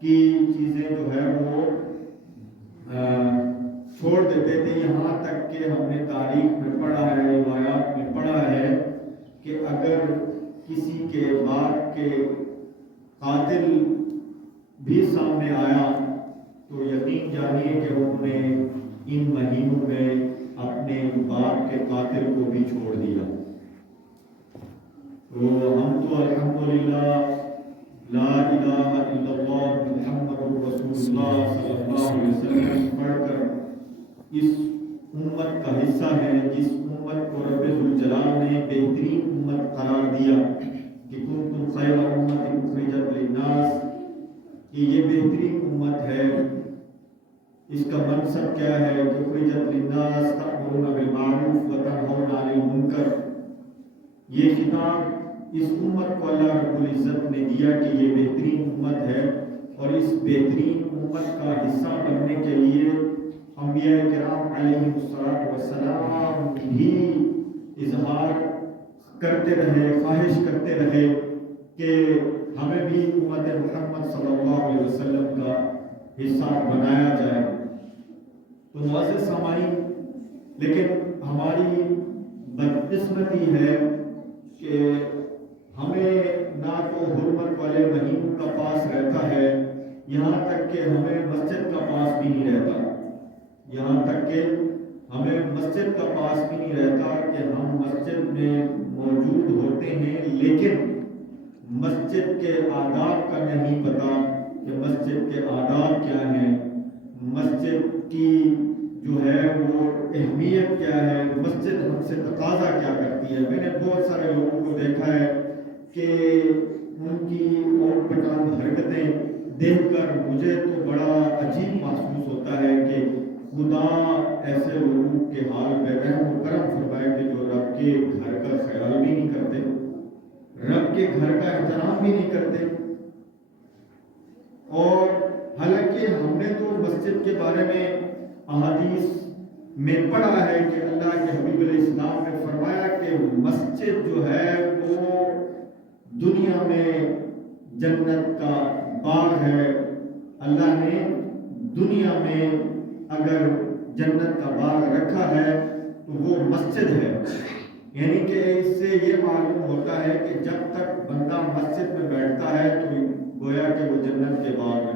کی چیزیں جو ہے وہ چھوڑ دیتے تھے، یہاں تک کہ ہم نے تاریخ میں پڑھا ہے، روایات میں پڑھا ہے کہ اگر کسی کے باپ کے قاتل بھی سامنے آیا تو یقین جانیے کہ انہوں نے ان مہینوں میں اپنے باپ کے قاتل کو بھی چھوڑ دیا۔ تو ہم تو الحمدللہ لا الہ الا اللہ محمد رسول اللہ صلی اللہ علیہ وسلم پڑھ کر اس امت کا حصہ ہے، جس امت کو رب ذوالجلال نے بہترین امت قرار دیا کہ کنتم خیر امت اخرجت للناس، کہ یہ بہترین امت ہے۔ اس کا منصب کیا ہے کہ اخرجت للناس تأمرون بالمعروف وتنہون عن المنکر۔ یہ خطاب اس امت کو اللہ رب العزت نے دیا کہ یہ بہترین امت ہے، اور اس بہترین امت کا حصہ بننے کے لیے انبیاء کرام علیہ السلام بھی اظہار کرتے رہے، خواہش کرتے رہے کہ ہمیں بھی امت محمد صلی اللہ علیہ وسلم کا حصہ بنایا جائے۔ تو معزز سامعین، لیکن ہماری بدقسمتی ہے کہ ہمیں نہ تو حرمت والے مہینوں کا پاس رہتا ہے، یہاں تک کہ ہمیں مسجد کا پاس بھی نہیں رہتا، یہاں تک کہ ہمیں مسجد کا پاس بھی نہیں رہتا کہ ہم مسجد میں موجود ہوتے ہیں، لیکن مسجد کے آداب کا نہیں پتہ کہ مسجد کے آداب کیا ہیں، مسجد کی جو ہے وہ اہمیت کیا ہے، مسجد ہم سے تقاضا کیا کرتی ہے۔ میں نے بہت سارے لوگوں کو دیکھا ہے کہ ان کی اوٹ پٹانگ حرکتیں دیکھ کر مجھے تو بڑا عجیب محسوس ہوتا ہے کہ خدا ایسے لوگوں کے حال پہ رحم و کرم فرمائے کہ جو رب کے گھر کا خیال بھی نہیں کرتے، رب کے گھر کا احترام بھی نہیں کرتے۔ اور حالانکہ ہم نے تو مسجد کے بارے میں احادیث میں پڑھا ہے کہ اللہ کے حبیب علیہ السلام نے فرمایا کہ مسجد جو ہے وہ دنیا میں جنت کا باغ ہے۔ اللہ نے دنیا میں اگر جنت کا باغ رکھا ہے تو وہ مسجد ہے، یعنی کہ اس سے یہ معلوم ہوتا ہے کہ جب تک بندہ مسجد میں بیٹھتا ہے تو گویا کہ وہ جنت کے باغ